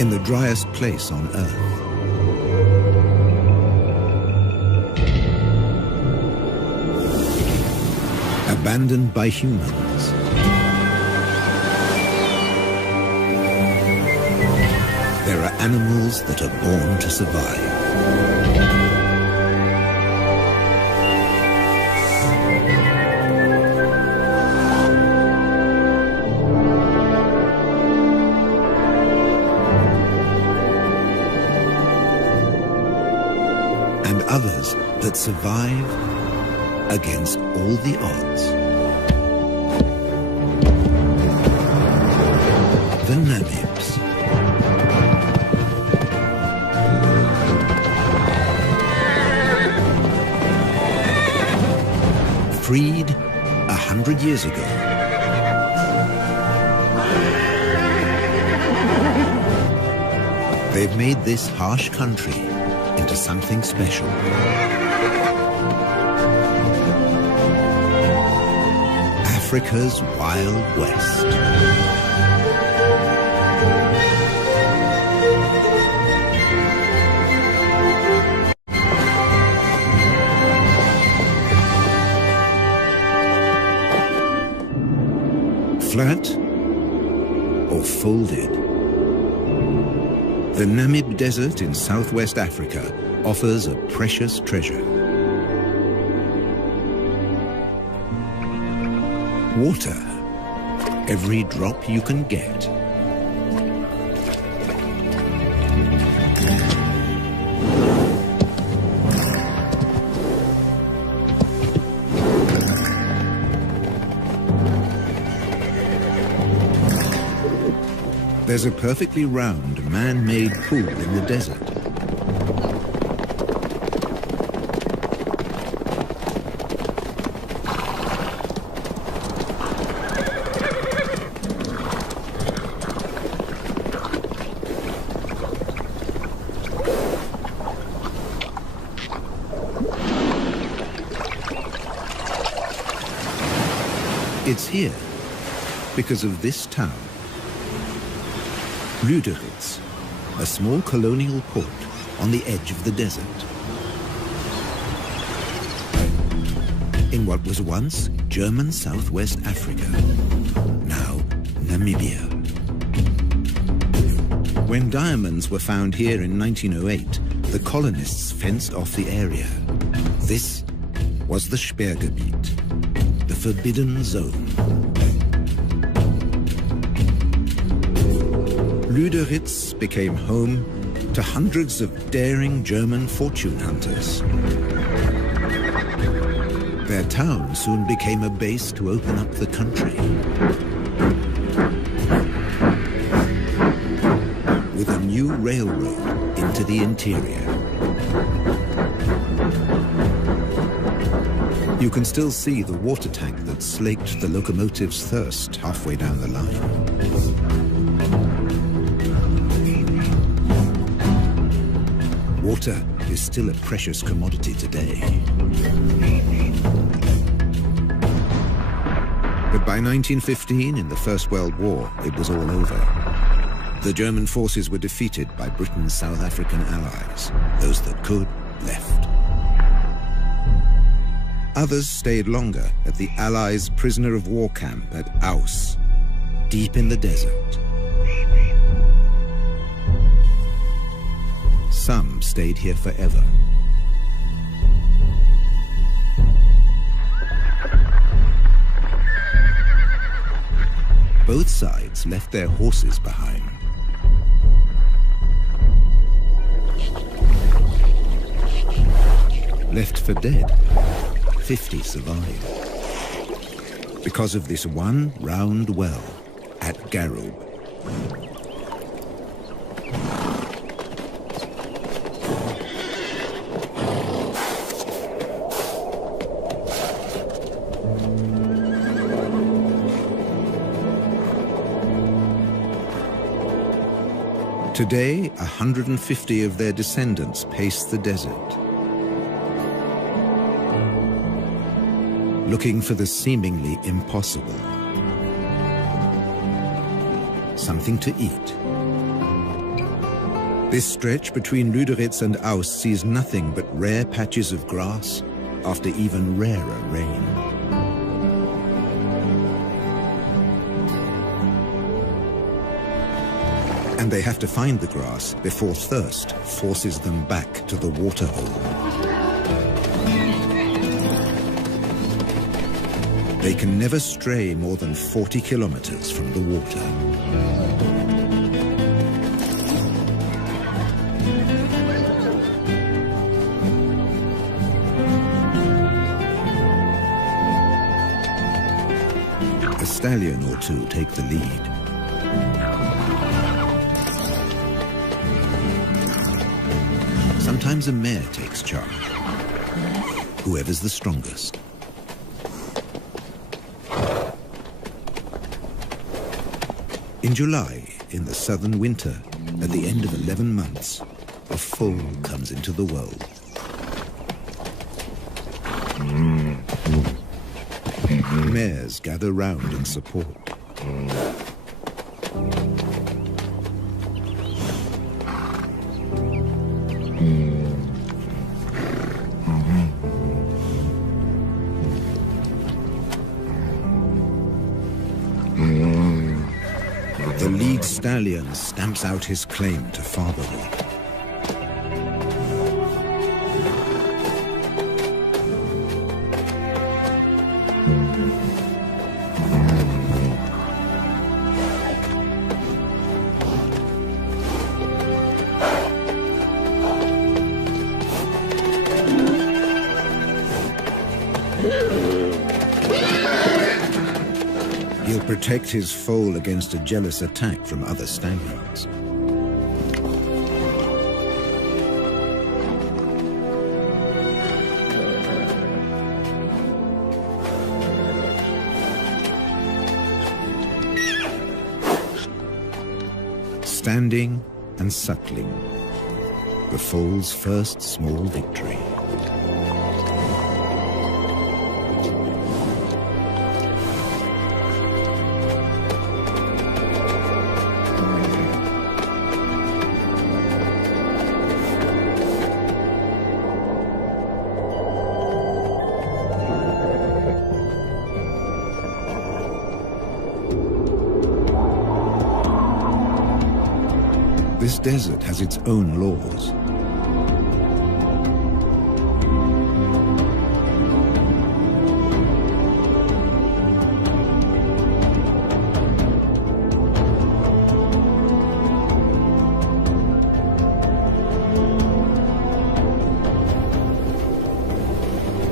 in the driest place on Earth. Abandoned by humans. There are animals that are born to survive. And others that survive against all the odds. The Namibs. Freed 100 years ago. They've made this harsh country into something special. Africa's Wild West. Flat or folded? The Namib Desert in southwest Africa offers a precious treasure. Water, every drop you can get. There's a perfectly round, man-made pool in the desert. It's here because of this town. Lüderitz, a small colonial port on the edge of the desert. In what was once German Southwest Africa, now Namibia. When diamonds were found here in 1908, the colonists fenced off the area. This was the Sperrgebiet, the forbidden zone. Lüderitz became home to hundreds of daring German fortune hunters. Their town soon became a base to open up the country. With a new railroad into the interior. You can still see the water tank that slaked the locomotive's thirst halfway down the line. Water is still a precious commodity today. But by 1915, in the First World War, it was all over. The German forces were defeated by Britain's South African allies. Those that could, left. Others stayed longer at the Allies' prisoner of war camp at Aus, deep in the desert. Some stayed here forever. Both sides left their horses behind. Left for dead, 50 survived. Because of this one round well at Garub. Today, 150 of their descendants pace the desert, looking for the seemingly impossible. Something to eat, This stretch between Lüderitz and Aus sees nothing but rare patches of grass after even rarer rain. And they have to find the grass before thirst forces them back to the waterhole. They can never stray more than 40 kilometers from the water. A stallion or two take the lead. Sometimes a mare takes charge, whoever's the strongest. In July, in the southern winter, at the end of 11 months, a foal comes into the world. Mares gather round in support. The lead stallion stamps out his claim to fatherhood. He'll protect his foal against a jealous attack from other stallions. Standing and suckling, the foal's first small victory. This desert has its own laws.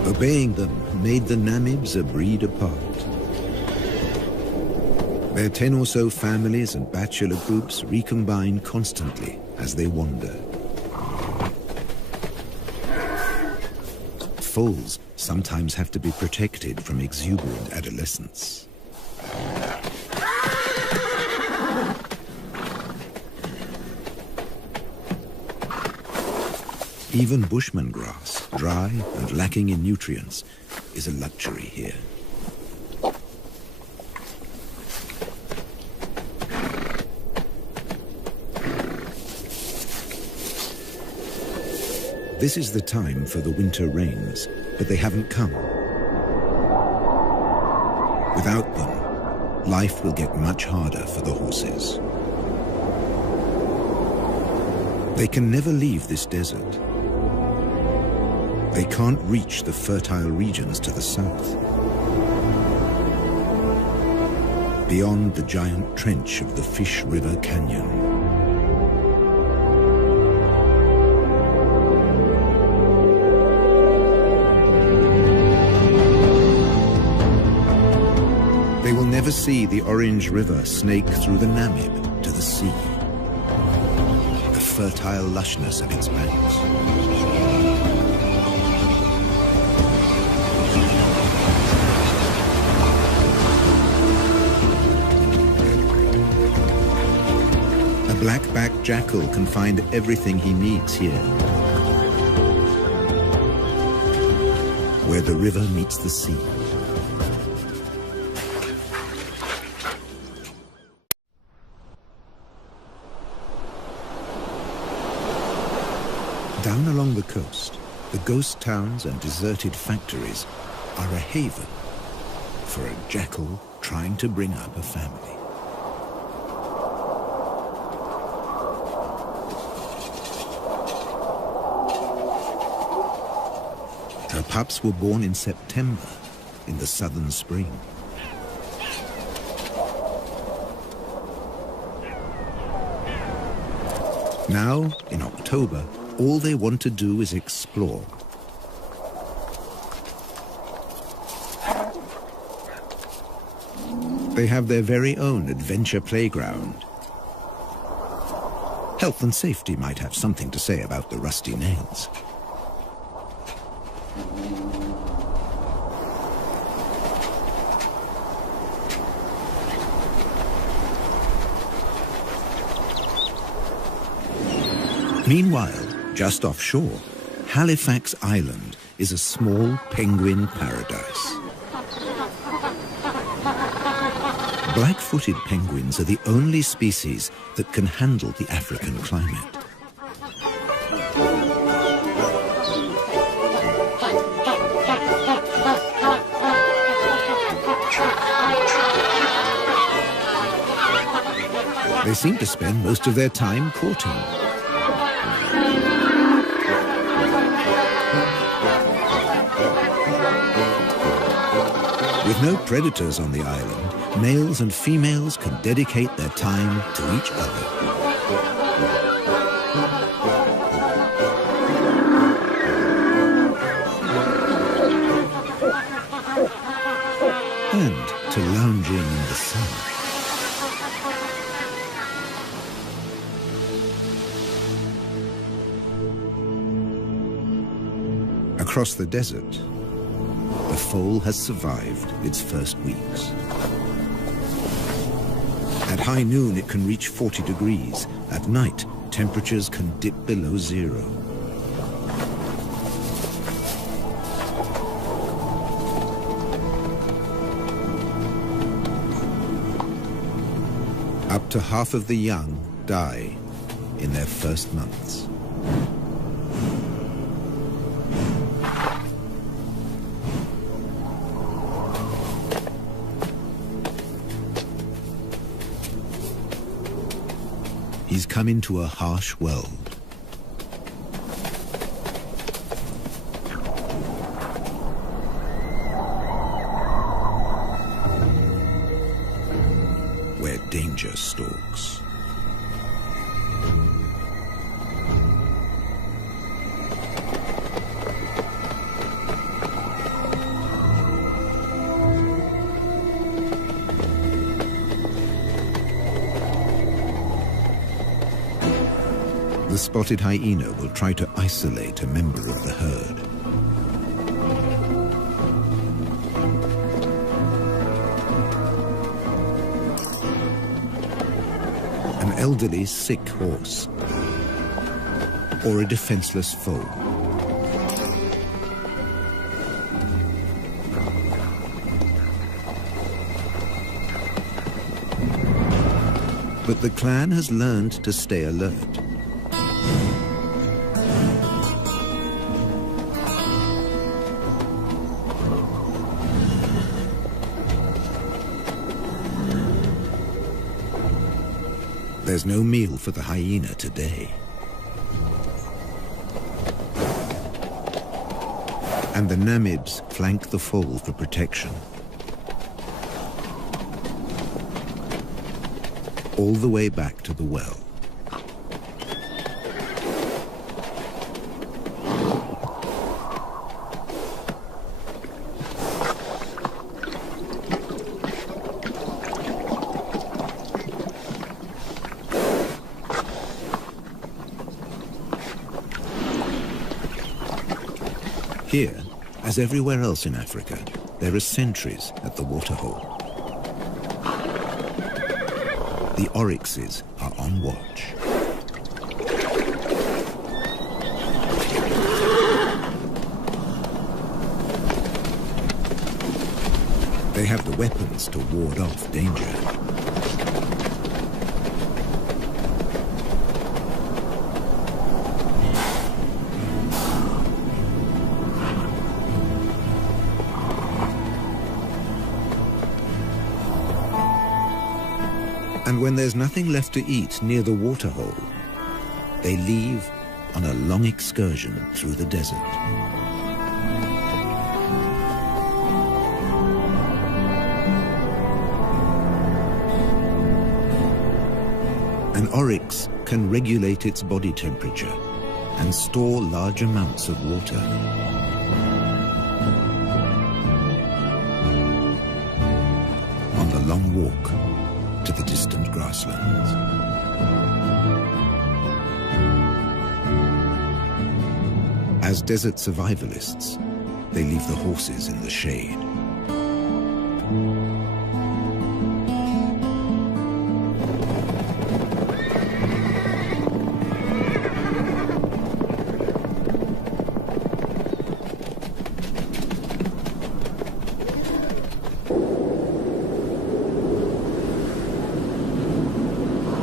Obeying them made the Namibs a breed apart. Their 10 or so families and bachelor groups recombine constantly as they wander. Foals sometimes have to be protected from exuberant adolescents. Even bushman grass, dry and lacking in nutrients, is a luxury here. This is the time for the winter rains, but they haven't come. Without them, life will get much harder for the horses. They can never leave this desert. They can't reach the fertile regions to the south. Beyond the giant trench of the Fish River Canyon. They will never see the Orange River snake through the Namib to the sea. The fertile lushness of its banks. A black-backed jackal can find everything he needs here, where the river meets the sea. Down along the coast, the ghost towns and deserted factories are a haven for a jackal trying to bring up a family. Her pups were born in September, in the southern spring. Now, in October, all they want to do is explore. They have their very own adventure playground. Health and safety might have something to say about the rusty nails. Meanwhile, just offshore, Halifax Island is a small penguin paradise. Black-footed penguins are the only species that can handle the African climate. They seem to spend most of their time courting. With no predators on the island, males and females can dedicate their time to each other. And to lounging in the sun. Across the desert, the foal has survived its first weeks. At high noon, it can reach 40 degrees. At night, temperatures can dip below zero. Up to half of the young die in their first months. He's come into a harsh world. Where danger stalks. The spotted hyena will try to isolate a member of the herd. An elderly, sick horse, or a defenseless foal. But the clan has learned to stay alert. There's no meal for the hyena today. And the Namids flank the foal for protection. All the way back to the well. Here, as everywhere else in Africa, there are sentries at the waterhole. The oryxes are on watch. They have the weapons to ward off danger. And when there's nothing left to eat near the waterhole, they leave on a long excursion through the desert. An oryx can regulate its body temperature and store large amounts of water. On the long walk to the distant grasslands. As desert survivalists, they leave the horses in the shade.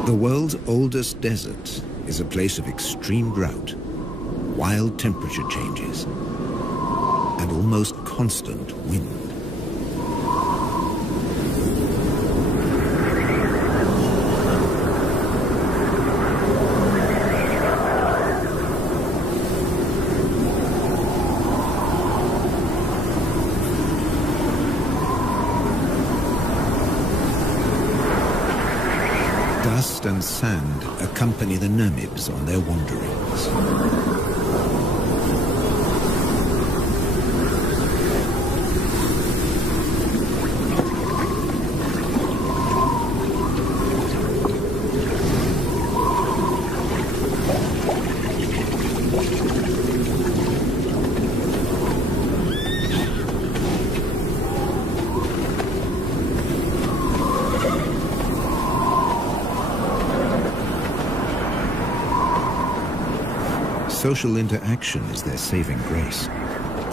The world's oldest desert is a place of extreme drought, wild temperature changes, and almost constant wind. Dust and sand accompany the Namibs on their wanderings. Social interaction is their saving grace,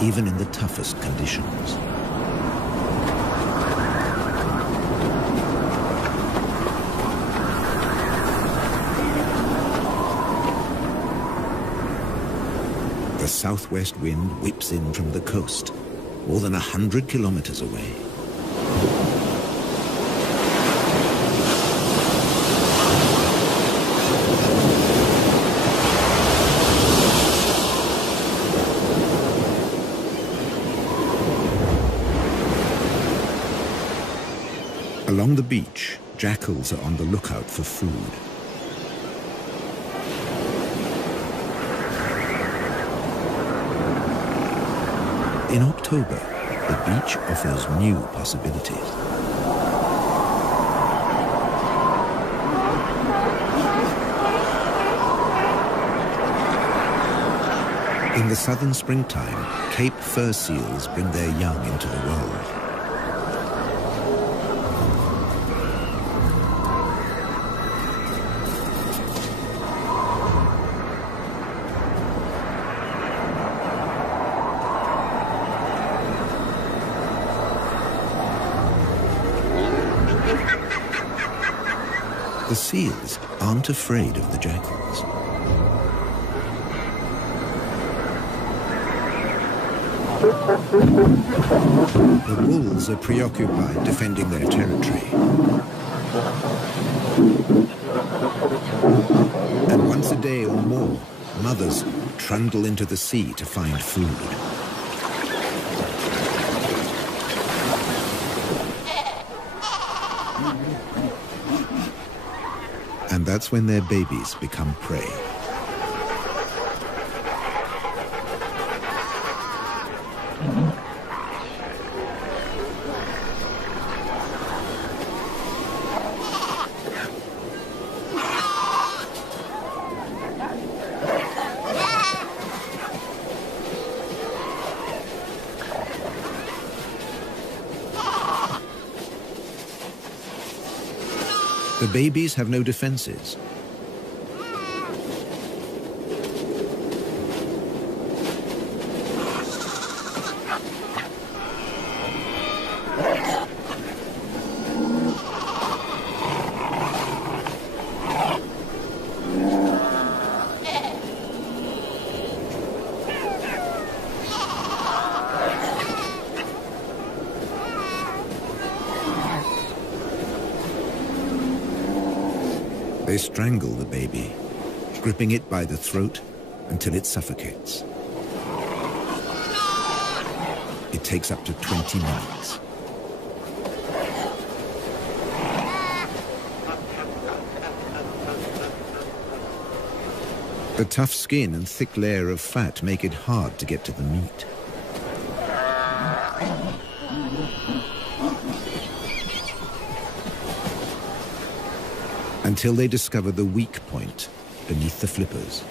even in the toughest conditions. The southwest wind whips in from the coast, more than 100 kilometers away. Along the beach, jackals are on the lookout for food. In October, the beach offers new possibilities. In the southern springtime, Cape fur seals bring their young into the world. The seals aren't afraid of the jackals. The wolves are preoccupied defending their territory. And once a day or more, mothers trundle into the sea to find food. And that's when their babies become prey. The babies have no defenses. They strangle the baby, gripping it by the throat until it suffocates. It takes up to 20 minutes. The tough skin and thick layer of fat make it hard to get to the meat. Until they discover the weak point beneath the flippers.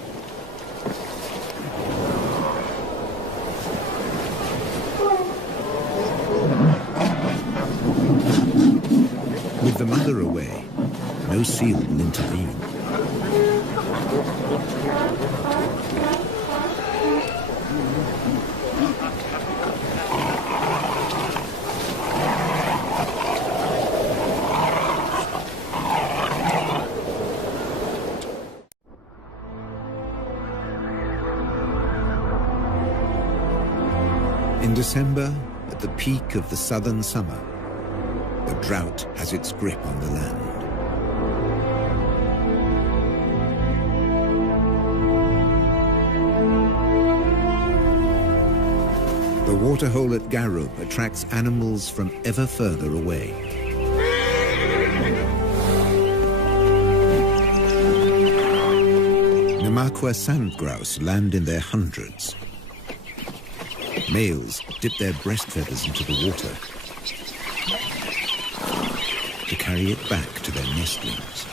With the mother away, no seal will intervene. In December, at the peak of the southern summer, the drought has its grip on the land. The waterhole at Garub attracts animals from ever further away. Namakwa sand grouse land in their hundreds. Males dip their breast feathers into the water to carry it back to their nestlings.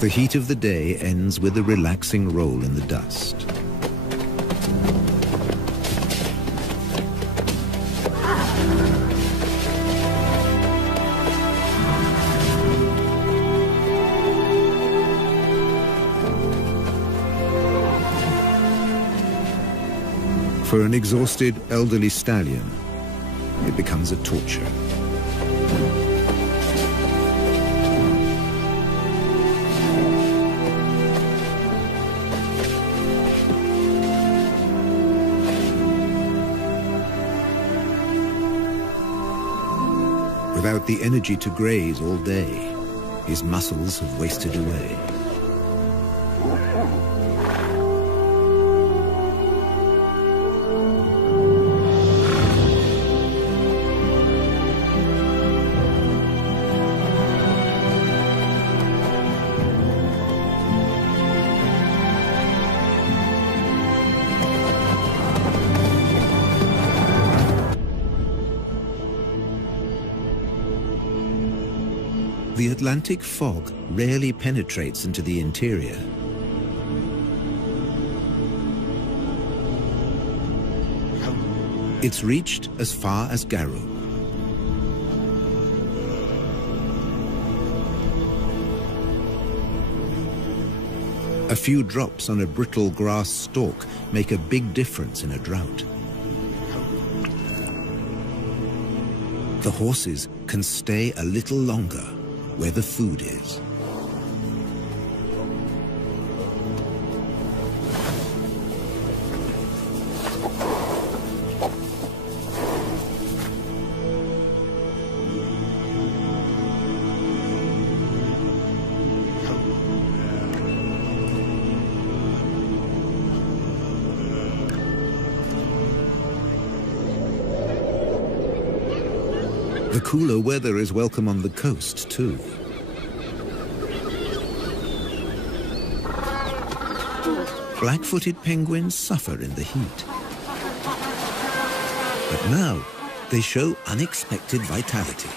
The heat of the day ends with a relaxing roll in the dust. For an exhausted elderly stallion, it becomes a torture. Without the energy to graze all day, his muscles have wasted away. The Atlantic fog rarely penetrates into the interior. It's reached as far as Garub. A few drops on a brittle grass stalk make a big difference in a drought. The horses can stay a little longer where the food is. The cooler weather is welcome on the coast, too. Black-footed penguins suffer in the heat. But now, they show unexpected vitality.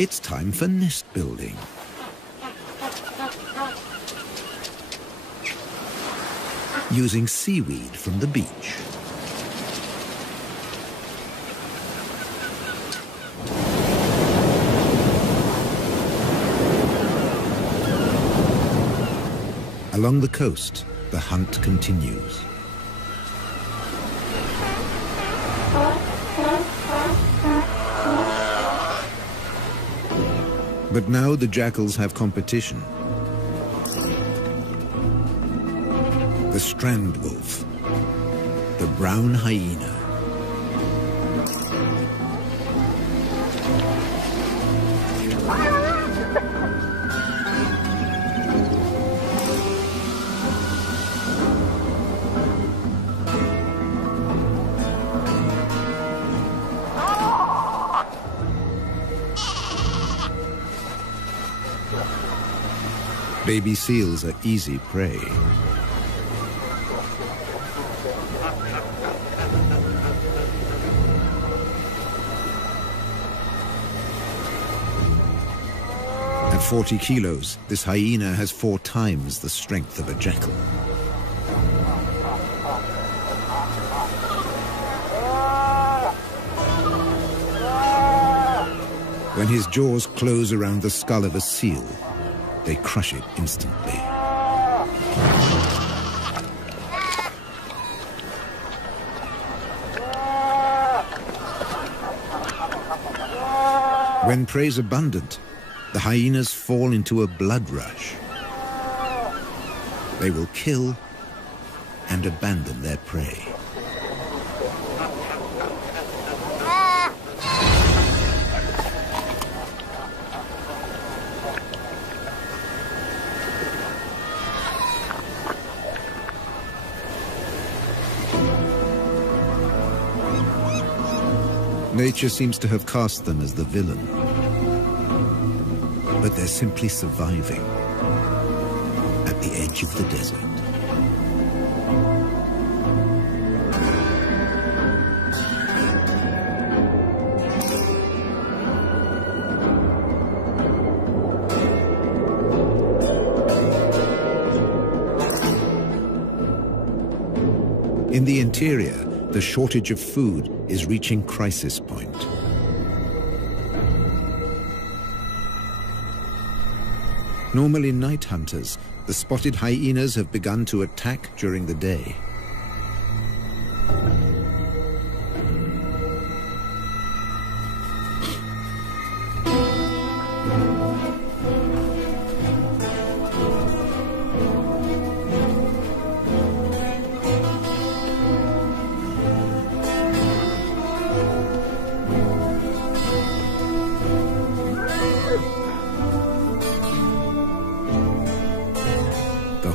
It's time for nest building. Using seaweed from the beach. Along the coast, the hunt continues. But now the jackals have competition. The strand wolf, the brown hyena. Baby seals are easy prey. At 40 kilos, this hyena has 4 times the strength of a jackal. When his jaws close around the skull of a seal, they crush it instantly. When prey is abundant, the hyenas fall into a blood rush. They will kill and abandon their prey. Nature seems to have cast them as the villain, but they're simply surviving at the edge of the desert. In the interior, the shortage of food is reaching crisis point. Normally night hunters, the spotted hyenas have begun to attack during the day.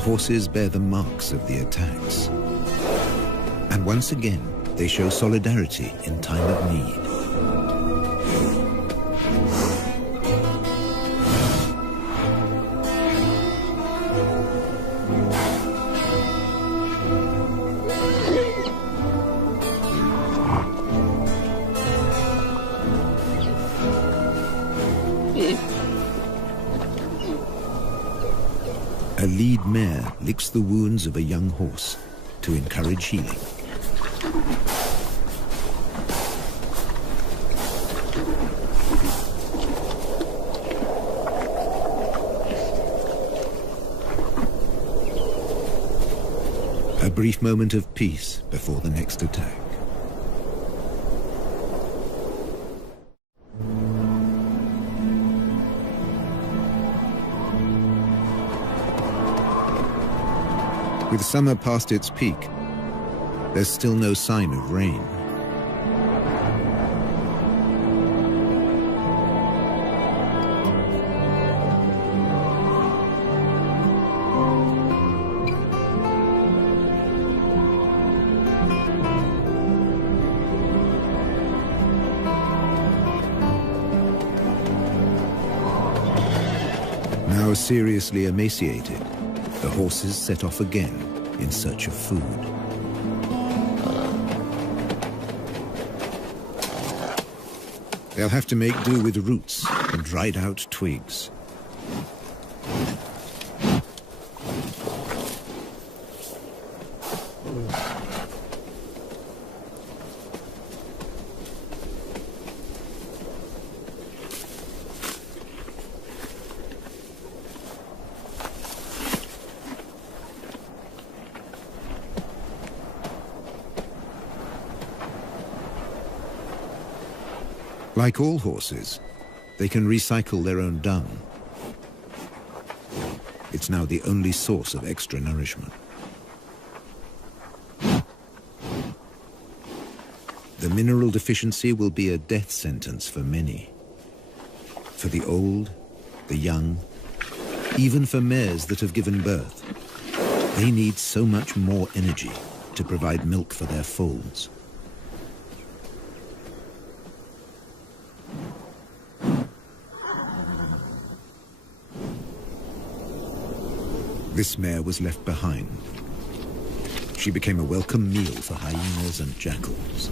Horses bear the marks of the attacks. And once again, they show solidarity in time of need. A lead mare licks the wounds of a young horse to encourage healing. A brief moment of peace before the next attack. With summer past its peak, there's still no sign of rain. Now seriously emaciated, the horses set off again in search of food. They'll have to make do with roots and dried out twigs. Like all horses, They can recycle their own dung. It's now the only source of extra nourishment. The mineral deficiency will be a death sentence for many. For the old, the young, even for mares that have given birth. They need so much more energy to provide milk for their foals. This mare was left behind. She became a welcome meal for hyenas and jackals.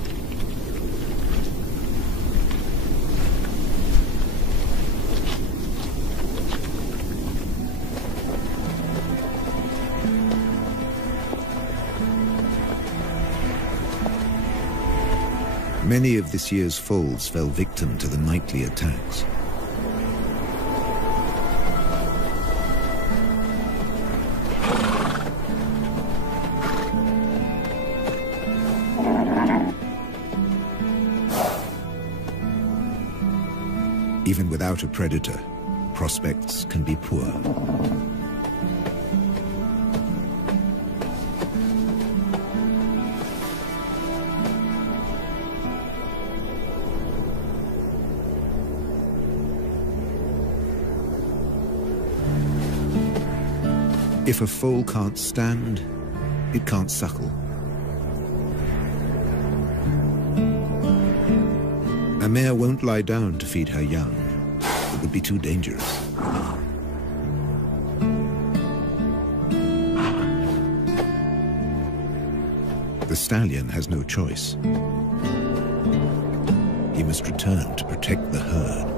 Many of this year's foals fell victim to the nightly attacks. Even without a predator, prospects can be poor. If a foal can't stand, it can't suckle. A mare won't lie down to feed her young. It would be too dangerous. The stallion has no choice. He must return to protect the herd.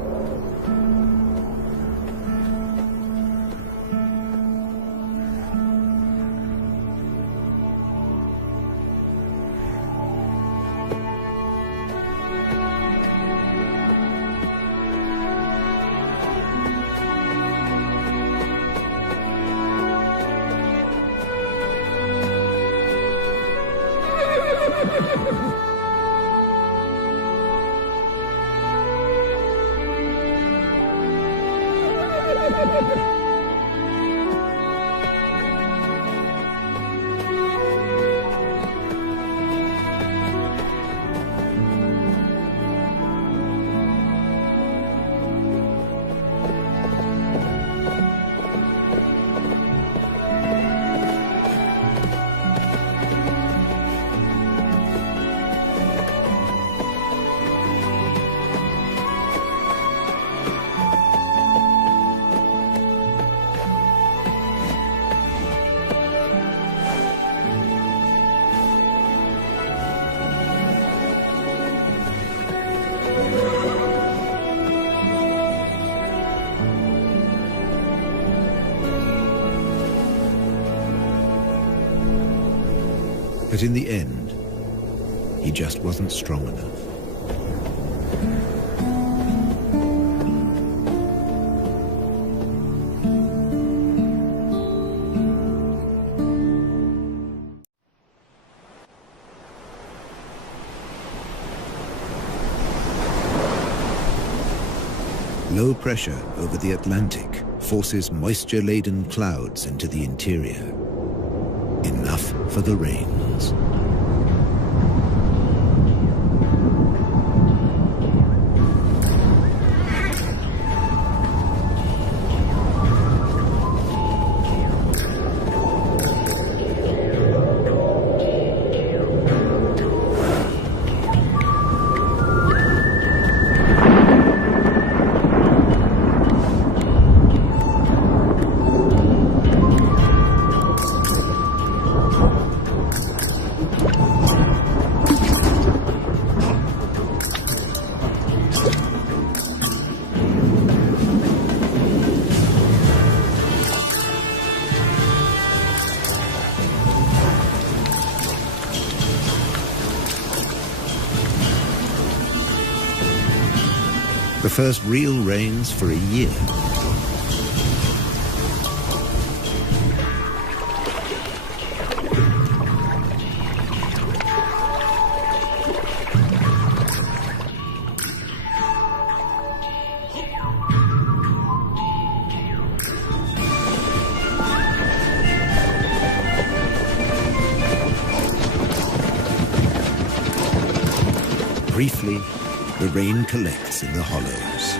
But in the end, he just wasn't strong enough. Low pressure over the Atlantic forces moisture-laden clouds into the interior. Enough for the rains. The first real rains for a year. Briefly, the rain collects in the hollows.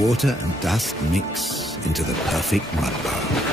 Water and dust mix into the perfect mudbow.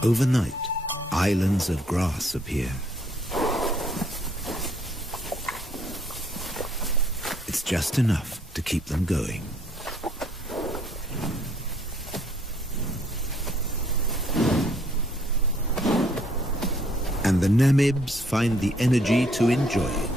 Overnight, islands of grass appear. It's just enough to keep them going. And the Namibs find the energy to enjoy it.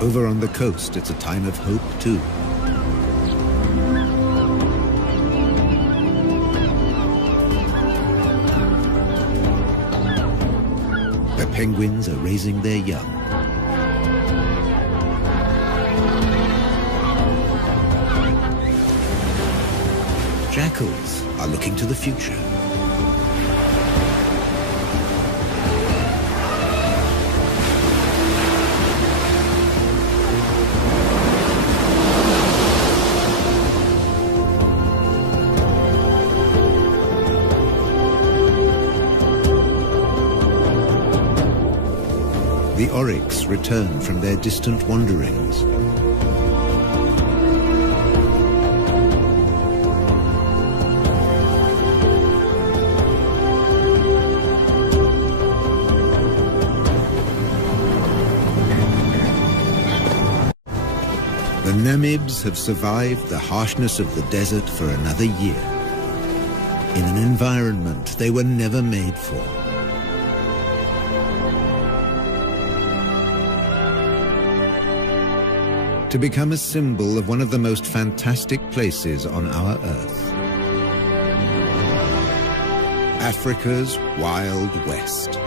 Over on the coast, it's a time of hope, too. The penguins are raising their young. Jackals are looking to the future. The oryx return from their distant wanderings. The Namibs have survived the harshness of the desert for another year, in an environment they were never made for. To become a symbol of one of the most fantastic places on our Earth. Africa's Wild West.